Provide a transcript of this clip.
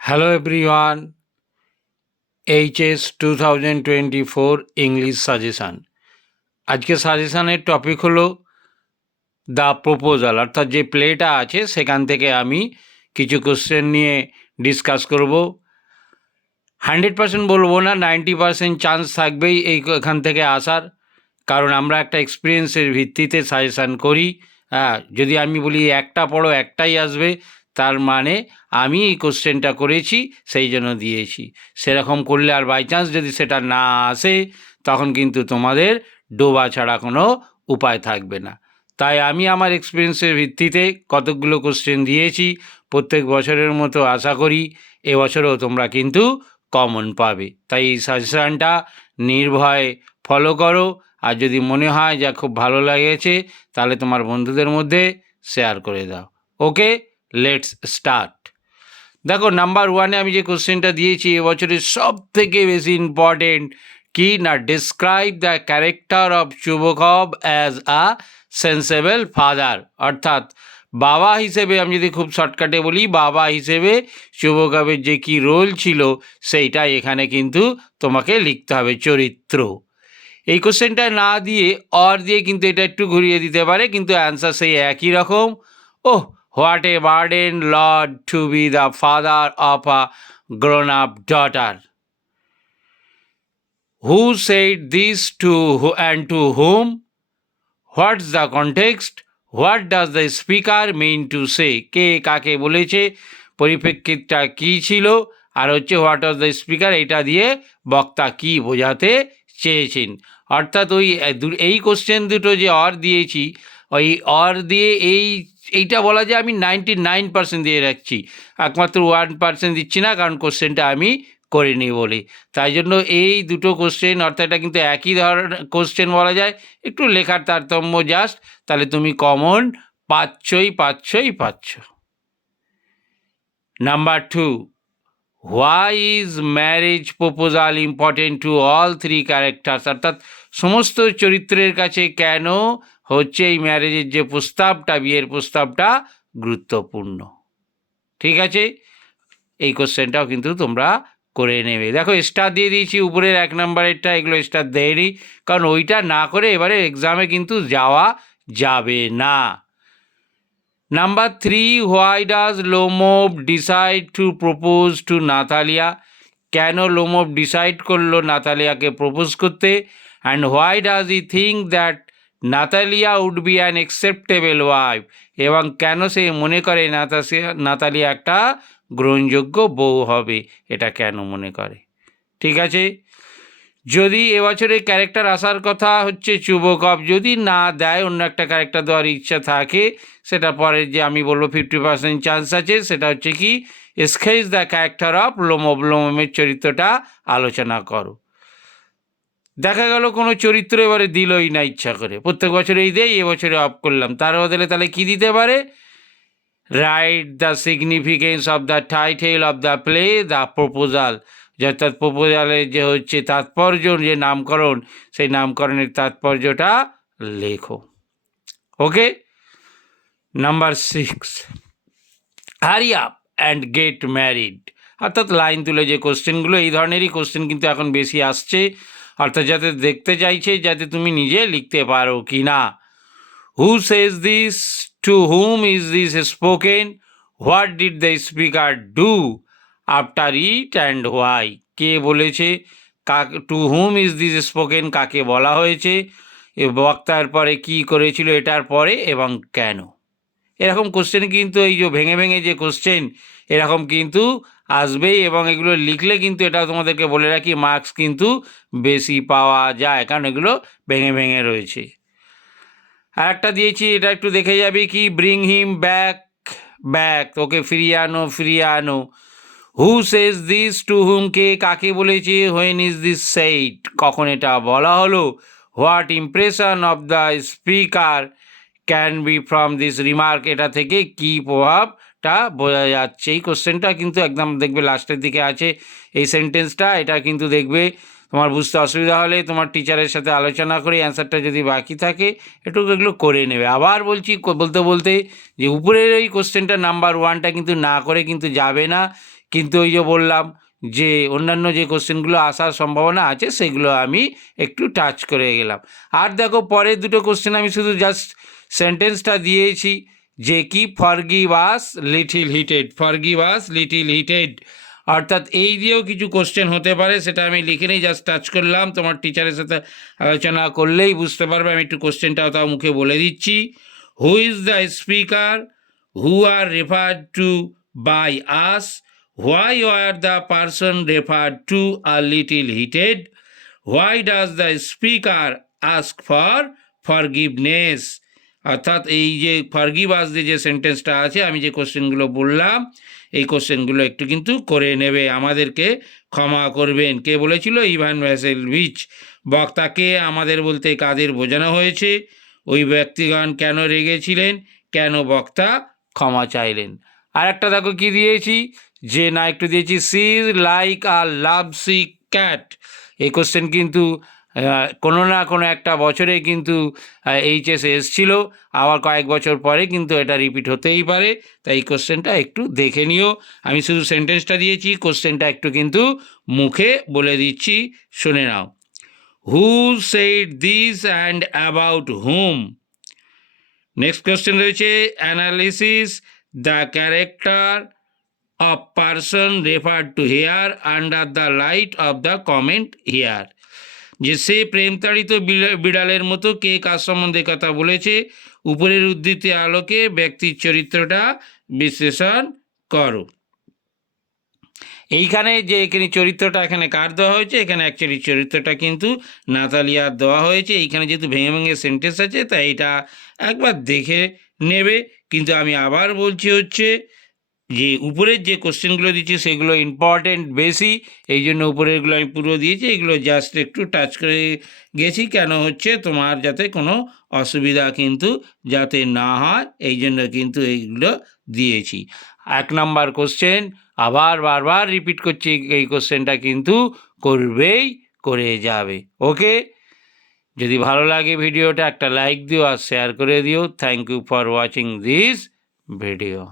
Hello everyone, HS 2024 English suggestion. আজকে সাজেশানের topic হলো the proposal, অর্থাৎ যে প্লেটা আছে সেখান থেকে আমি কিছু কোশ্চেন নিয়ে ডিসকাস করব। 100% বলবো না, 90% চান্স থাকবেই এখান থেকে আসার, কারণ আমরা একটা এক্সপিরিয়েন্সের ভিত্তিতে সাজেশান করি। যদি আমি বলি একটা পড়ো একটাই আসবে, তার মানে আমি এই কোশ্চেনটা করেছি সেই জন্য দিয়েছি। সেরকম করলে আর বাই চান্স যদি সেটা না আসে, তখন কিন্তু তোমাদের ডোবা ছাড়া কোনো উপায় থাকবে না। তাই আমি আমার এক্সপিরিয়েন্সের ভিত্তিতে কতকগুলো কোশ্চেন দিয়েছি। প্রত্যেক বছরের মতো আশা করি এবছরও তোমরা কিন্তু কমন পাবে। তাই এই সাজেশানটা নির্ভয়ে ফলো করো, আর যদি মনে হয় যা খুব ভালো লেগেছে তাহলে তোমার বন্ধুদের মধ্যে শেয়ার করে দাও। ওকে, লেটস স্টার্ট। দেখো, নাম্বার ওয়ানে আমি যে কোশ্চেনটা দিয়েছি এবছরের সব থেকে বেশি ইম্পর্টেন্ট কি না, ডিসক্রাইব দ্য ক্যারেক্টার অফ শুভকব অ্যাজ আ সেন্সেবল ফাদার। অর্থাৎ বাবা হিসেবে, আমি যদি খুব শর্টকাটে বলি, বাবা হিসেবে শুভকবের যে কি রোল ছিল সেইটা এখানে কিন্তু তোমাকে লিখতে হবে, চরিত্র। এই কোশ্চেনটা না দিয়ে অর দিয়ে কিন্তু এটা একটু ঘুরিয়ে দিতে পারে, কিন্তু অ্যান্সার সেই একই রকম। Oh, what a burden lord to be the father of a grown up daughter. Who said this to and to whom? What's the context? What does the speaker mean to say? কে কাকে বলেছে, পরিপ্রেক্ষিতটা কী ছিল, আর হচ্ছে what was the speaker, এটা দিয়ে বক্তা কি বোঝাতে চেয়েছেন। অর্থাৎ এই কোশ্চেন দুটো যে অর দিয়েছি, ওই অর দিয়ে এইটা বলা যায় আমি 99% দিয়ে রাখছি, একমাত্র 1% দিচ্ছি না, কারণ কোশ্চেনটা আমি করিনি বলে। তাই জন্য এই দুটো কোশ্চেন, অর্থাৎ এটা কিন্তু একই ধরনের কোশ্চেন বলা যায়, একটু লেখার তারতম্য জাস্ট, তাহলে তুমি কমন পাচ্ছ। Number 2, why is marriage proposal important to all three characters? অর্থাৎ সমস্ত চরিত্রের কাছে কেন হচ্ছে এই ম্যারেজের যে প্রস্তাবটা, বিয়ের প্রস্তাবটা গুরুত্বপূর্ণ। ঠিক আছে, এই কোশ্চেনটাও কিন্তু তোমরা করে নেবে। দেখো, স্টার দিয়ে দিয়েছি উপরের 1 নম্বরেরটা, এগুলো স্টার দেয়নি, কারণ ওইটা না করে এবারে এক্সামে কিন্তু যাওয়া যাবে না। Number 3, why does Lomov decide to propose to Natalia? কেন লোমোভ ডিসাইড করলো নাতালিয়াকে প্রপোজ করতে? And why does he think that Natalia would be an acceptable wife? এবং কেন সে মনে করে নাতালিয়া একটা গ্রহণযোগ্য বউ হবে, এটা কেন মনে করে? ঠিক আছে, যদি এবছরে ক্যারেক্টার আসার কথা হচ্ছে শুভকব, যদি না দেয়, অন্য একটা ক্যারেক্টার দেওয়ার ইচ্ছা থাকে, সেটা পরে যে আমি বলবো 50% চান্স আছে, সেটা হচ্ছে কি, sketch the character of Lomov, লোমোভের চরিত্রটা আলোচনা করো। দেখা গেল কোনো চরিত্র এবারে দিলই না ইচ্ছা করে, প্রত্যেক বছর এই দেয়, এবছরে অফ করলাম, তার বদলে তাহলে কী দিতে পারে? Write the significance of the title of the play the proposal, অর্থাৎ প্রপোজালের যে হচ্ছে তাৎপর্য, যে নামকরণ, সেই নামকরণের তাৎপর্যটা লেখো। ওকে, number 6, hurry up and get married. অর্থাৎ লাইন তুলে যে কোশ্চেনগুলো, এই ধরনেরই কোশ্চেন কিন্তু এখন বেশি আসছে, অর্থাৎ যাতে দেখতে চাইছে যাতে তুমি নিজে লিখতে পারো কি না। Who says this? To whom is this spoken? What did the speaker do after it and why? কে বলেছে, to whom is this spoken, কাকে বলা হয়েছে, বক্তার পরে কি করেছিল এটার পরে, এবং কেন? এরকম কোশ্চেন কিন্তু এই যে ভেঙে ভেঙে যে কোশ্চেন, এরকম কিন্তু আসবেই, এবং এগুলো লিখলে কিন্তু, এটাও তোমাদেরকে বলে রাখি, মার্কস কিন্তু বেশি পাওয়া যায়, কারণ এগুলো ভেঙে ভেঙে রয়েছে। আর একটা দিয়েছি, এটা একটু দেখে যাবি, কি, ব্রিং হিম ব্যাক, ওকে ফিরিয়ে আনো। হু সেজ দিস টু হুম? কে কাকে বলেছে? When is this said? কখন এটা বলা হলো? What impression of the speaker can be from this remark? এটা থেকে কি প্রভাবটা বোঝা যাচ্ছে? এই কোশ্চেনটা কিন্তু একদম দেখবে লাস্টের দিকে আছে এই সেন্টেন্সটা, এটা কিন্তু দেখবে তোমার বুঝতে অসুবিধা হলে তোমার টিচারের সাথে আলোচনা করে অ্যান্সারটা যদি বাকি থাকে একটু এগুলো করে নেবে। আবার বলছি, বলতে যে উপরের এই কোশ্চেনটা নাম্বার 1টা কিন্তু না করে কিন্তু যাবে না, কিন্তু ওই যে বললাম যে অন্যান্য যে কোশ্চেনগুলো আসার সম্ভাবনা আছে সেগুলো আমি একটু টাচ করে গেলাম। আর দেখো পরের দুটো কোশ্চেন আমি শুধু জাস্ট সেন্টেন্সটা দিয়েছি যে কি ফরগিভ আস লিটিল হিটেড, ফরগিভ আস লিটিল হিটেড, অর্থাৎ এই দিয়েও কিছু কোশ্চেন হতে পারে, সেটা আমি লিখে নিই, জাস্ট টাচ করলাম। তোমার টিচারের সাথে আলোচনা করলেই বুঝতে পারবে। আমি একটু কোশ্চেনটাও তাও মুখে বলে দিচ্ছি। Who is the speaker who are referred to by us? Why were the person referred to a little heated? Why does the speaker ask for forgiveness? অর্থাৎ এই যে ফরগিভ আস যে সেন্টেন্সটা আছে, আমি যে কোশ্চেনগুলো বললাম এই কোশ্চেনগুলো একটু কিন্তু করে নেবে। আমাদেরকে ক্ষমা করবেন, কে বলেছিল? ইভান ভ্যাসেলভিচ। বক্তাকে আমাদের বলতে কাদের বোঝানো হয়েছে? ওই ব্যক্তিগণ কেন রেগেছিলেন, কেন বক্তা ক্ষমা চাইলেন। আর একটা দেখো কি দিয়েছি, যে না একটু দিয়েছি see like a love sick cat. এই কোশ্চেন কিন্তু কোনো না কোনো একটা বছরে কিন্তু এইচএসে এসছিল, আবার কয়েক বছর পরে কিন্তু এটা রিপিট হতেই পারে, তাই এই কোশ্চেনটা একটু দেখে নিও। আমি শুধু সেন্টেন্সটা দিয়েছি, কোশ্চেনটা একটু কিন্তু মুখে বলে দিচ্ছি, শুনে নাও। Who said this and about whom? Next question রয়েছে analysis the character of person referred to here under the light of the comment here. যে সে প্রেমতাড়িত বিড়ালের মতো কে কার সম্বন্ধে কথা বলেছে, উপরের উদ্ধৃতি আলোকে ব্যক্তির চরিত্রটা বিশ্লেষণ করো। এইখানে যে এখানে চরিত্রটা এখানে কার দেওয়া হয়েছে, এখানে অ্যাকচুয়ালি চরিত্রটা কিন্তু নাতালিয়ার দেওয়া হয়েছে। এইখানে যেহেতু ভেঙে ভেঙে সেন্টেন্স আছে তাই এটা একবার দেখে নেবে। কিন্তু আমি আবার বলছি হচ্ছে যে উপরের যে কোশ্চেনগুলো দিচ্ছি সেগুলো ইম্পর্টেন্ট বেশি, এই জন্য উপরেরগুলো আমি পুরো দিয়েছি, এগুলো জাস্ট একটু টাচ করে গেছি, কেন হচ্ছে তোমার যাতে কোনো অসুবিধা কিন্তু যাতে না হয়, এই জন্য কিন্তু এইগুলো দিয়েছি। 1 নাম্বার কোশ্চেন আবার বারবার রিপিট করছি, এই কোশ্চেনটা কিন্তু করবেই, করে যাবে। ওকে, যদি ভালো লাগে ভিডিওটা একটা লাইক দিও আর শেয়ার করে দিও। Thank you for watching this video.